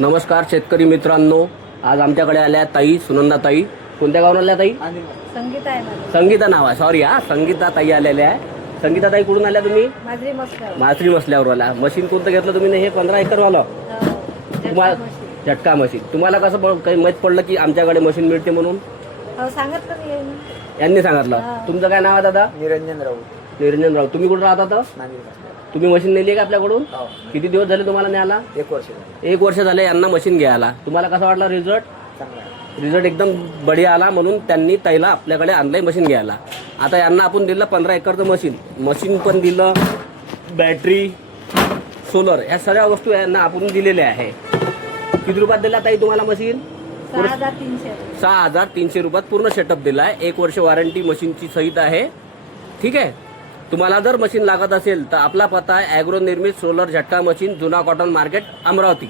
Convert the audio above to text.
नमस्कार शेतकरी मित्रांनो, आज आमच्याकडे आल्या ताई सुनंदा ताई. कोणत्या गावाला आल्या ताई? संगीता आहे माझं. संगीता नाव आहे. सॉरी हा, संगीता ताई आलेल्या आहे. संगीता ताई कुठून आल्या तुम्ही? माझी मस्त मासरी मसल्यावर आला. मशीन कोणतं घेतलं तुम्ही? हे 15 एकर वाला तुम्हाला झटका मशीन. तुम्हाला कसं काही माहीत पडलं की आमच्याकडे मशीन मिळते म्हणून? सांगत पण येईन. यांनी सांगितलं. तुमचं काय नाव आहे दादा? निरंजन राऊत. निरंजन राव. तुम्ही कुठं राहता तर? तुम्ही मशीन नेली आहे का आपल्याकडून? हो. किती दिवस झाले तुम्हाला न्यायला? 1 वर्ष झालं. 1 वर्ष झाले यांना मशीन घ्यायला. तुम्हाला कसा वाटला रिझल्ट? चांगला आहे. रिझल्ट एकदम बढिया आला, म्हणून त्यांनी ताईला आपल्याकडे आणलंय मशीन घ्यायला. आता यांना आपण दिलं 15 एकरचं मशीन पण दिलं, बॅटरी, सोलर, ह्या सगळ्या वस्तू यांना आपण दिलेल्या आहे. किती रुपयात दिला ताई तुम्हाला मशीन? 6,300. 6,300 रुपयात पूर्ण सेटअप दिलाय. 1 वर्ष वॉरंटी मशीनची सहित आहे. ठीक आहे. तुम्हाला जर मशीन लागत असेल तर आपला पत्ता आहे ॲग्रो निर्मित सोलर झटका मशीन, जुना कॉटन मार्केट, अमरावती.